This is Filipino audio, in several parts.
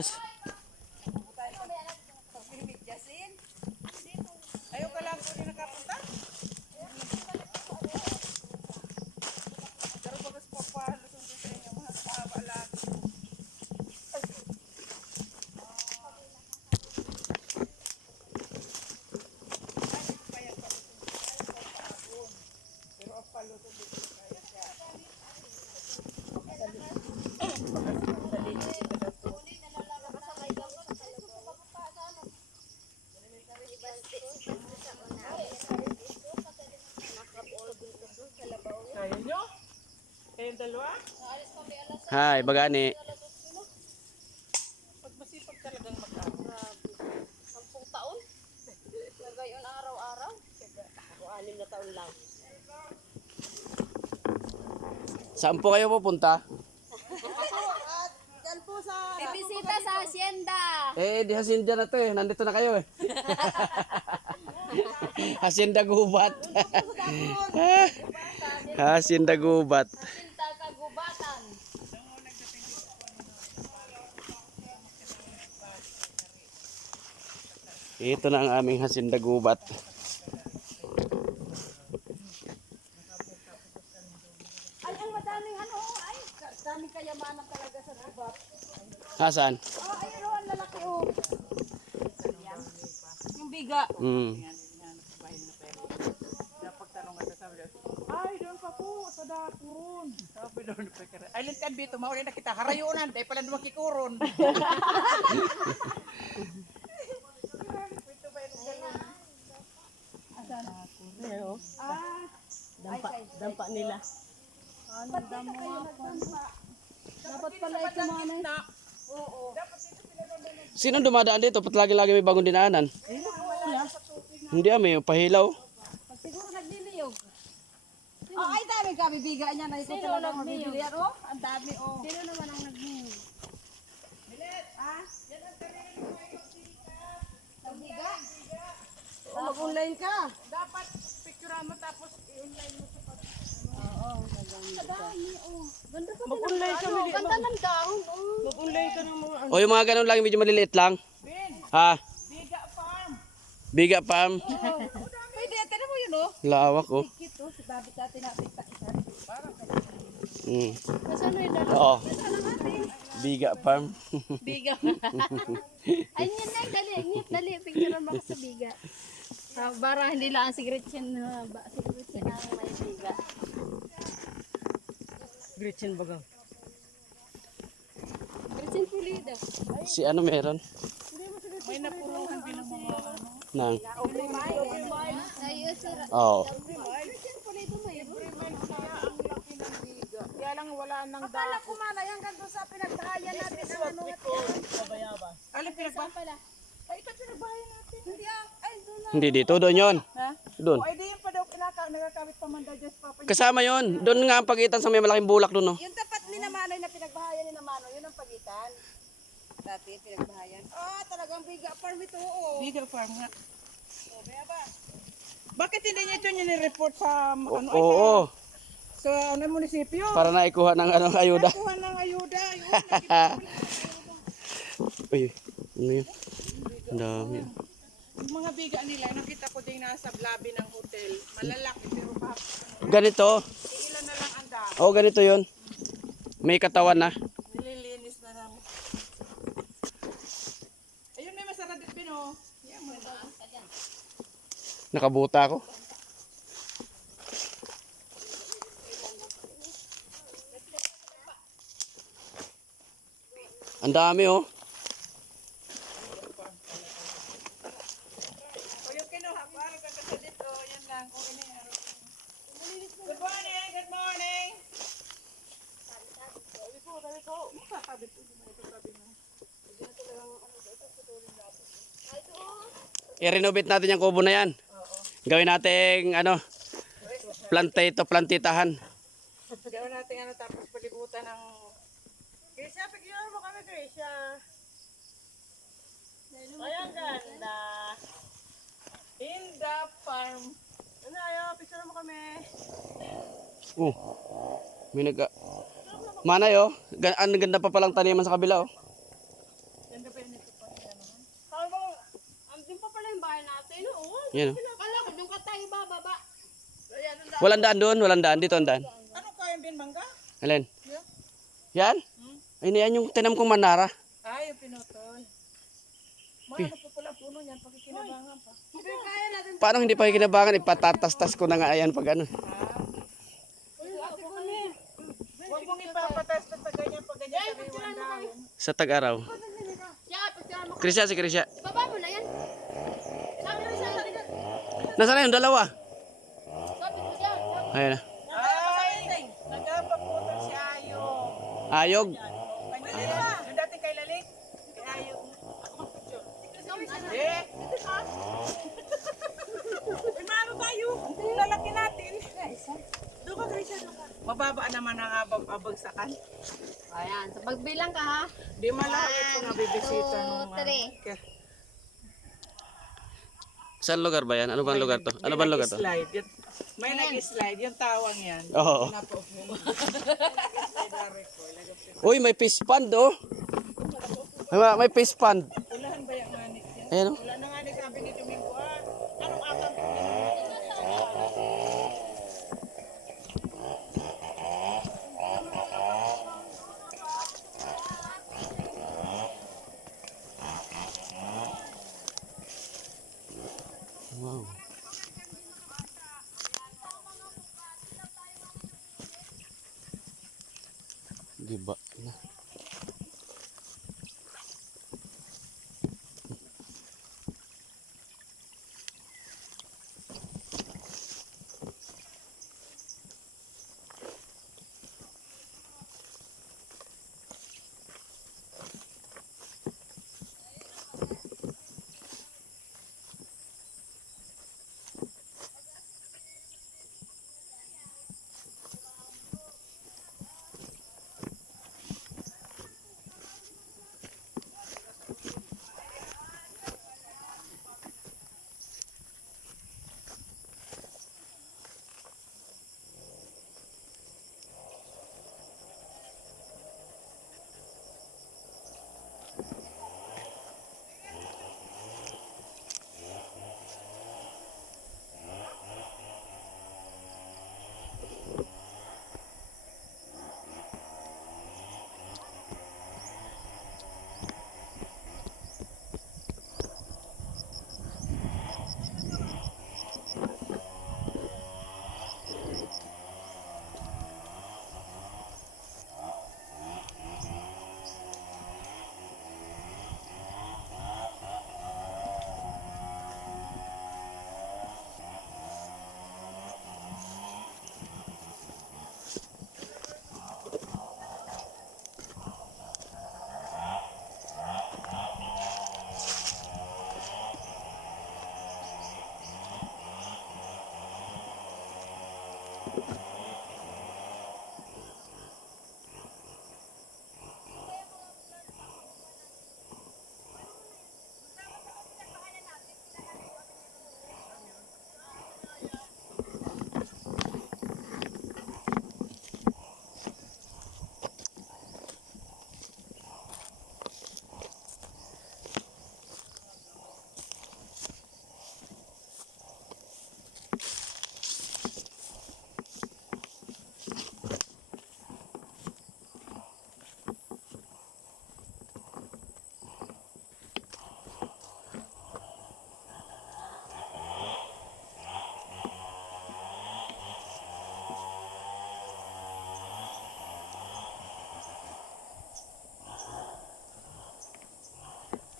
atras. Ayaw ka lang po din nakapunta? Pero bagas papalusong dito yung mga mahaba lang. Pero ang palusong dito kaya siya. Kaya nyo? Kayong dalawa? Hi, bagani. Pag masipag talagang mag-aral. 10 taon? Nagayon araw-araw? O 6 na taon lang. Saan po kayo pupunta? Yan po sa... Bibisita sa hacienda. Di hacienda na to eh. Nandito na kayo eh. Hacienda Gubat. Hacienda Gubat. Hacienda Kagubatan. Ito na ang aming Hacienda Gubat. Ay, ang madaming ano, ay, daming kayamanan talaga sa Gubat. Nasaan? Oh, ayun oh, ang lalaki oh. Yan. Yung biga. Napagtanong ka sabi niya, ay, doon pa po, sa dakuron. Sabi doon, ay, lintan dito, mauli na kita, harayunan, dahil pala naman kikuron. Dampa nila. Ano, dapat pala ito mga oo. Sino dumadaan dito? Pat lagi-lagi may bagong dinaanan. Hindi may pahilaw. Siguro nagliliyog. Oh, ay, dami kami biga niya na ito talaga mabibilihan. Oh, ang dami, oh. Sino naman ang nagliliyog? Biga. Oh, mag-online ka. Dapat picturean mo tapos i-online mo sa pag... Kadami, oh. Ganda pa Mag-online ka, ano, ganda ng dahon, oh. Mag-online ka ng mga... O yung mga ganun lang, medyo maliliit lang. Ben, Ha? biga farm. Biga Farm. Pwede, tinan mo yun, oh. Lawak oh. Kito, si Babi dati nakita isa. Parang Masano yun? Oo. Biga Farm. Biga. Ay, yun na, dali. Picture mo ka sa biga. Para hindi lang si Gretchen na si Gretchen ang may biga. Gretchen bagang. Gretchen Pulido. Si ano meron? May napuruhan din ng mga ano. Nang. Ayun, sira. Oo. Gretchen Pulido mayroon. Kaya ang laki ng biga. Kaya lang wala nang Akala dako. ko man, hanggang doon sa pinagdahayan natin ng ano. Alin pinagbahay? Ay, ito pinagbahay natin. Hindi ay, doon na. Hindi dito, doon yon. Ha? Doon. O, ay, di yun pa daw nagagamit pa man daw dyan sa papa niya. Kasama yon. Doon nga ang pagitan sa may malaking bulak doon, no? Yung tapat ni Namanoy na pinagbahayan ni Namanoy, yun ang pagitan. Dati pinagbahayan. Ah, talagang biga farm ito, oo. Biga farm nga. Bakit hindi niya ito nire-report sa ano? Oo. Sa ano, munisipyo? Para na ikuha ng ano, ayuda. Kuha ng ayuda. Uy, ano yun? Ang dami. Yung mga biga nila, nakita ko din nasa labi ng hotel. Malalaki pero Ganito. ilan na lang ang dami. Oo, ganito yon. May katawan na. Nililinis na lang. Ayun, may masarap din, oh. Yan mo na. Nakabuta ako. Ang dami oh. O yung kinuha ko, ano ganda sa dito. Yan lang. Okay na yan. Good morning! Good morning! Sabi ko. Makakabi po. I-renovate natin yung kubo na yan. Gawin nating ano, plantitahan. Gawin natin ano tapos palibutan ng... Grisha, picture mo kami, Grisha. Ay, ang ganda. In the farm. Ano, ayo, picture mo kami. May Manay oh. Ang ganda pa palang taniman sa kabila oh. Yan ng bahay natin. Oo. Yan, oh. Kala ko, doon ka tayo bababa. Walang daan doon, walang daan. Dito ang daan. Ano kaya bin mangga? Alin? Yan? Ay, yan yung tinam kong manara. Ay, yung pinutol. Mga ano po pala puno niyan, pakikinabangan pa. Hindi kaya natin. Paano hindi pa kinabangan? Ipatatas-tas ko na nga ayan pag ano. Huwag mong ipapatas na sa ganyan pag ganyan sariwan dahon. Sa tag-araw. Siya, pagkira mo. Krisya, si Krisya. Baba mo na yan. Sabi mo siya. Nasaan na yung dalawa? Sabi mo dyan. Ayan na. Ay, nagpaputol si Ayo. Ayog. Yung dati kay Lalik, kay Ayo. Eh, mano tayo. Lalaki natin. Doon ka, Krisha. Mababa naman ang abagsakan. Ayan, so pagbilang ka ha. Di malawit ko nabibisita nung... 2, 3. Saan lugar ba yan? Ano bang lugar to? Ano bang lugar to? May nag-slide, yung tawang yan. Oo. Napaupo mo. Uy, may fish pond oh. May fish pond. Ulahan ba yung manik yan? Ayan oh. Wala na nga ni sabi ni Domingo, anong akang Wow. Giba na.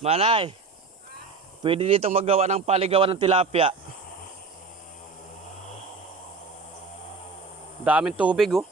Manay, pwede dito maggawa ng paligawan ng tilapia. Daming tubig oh.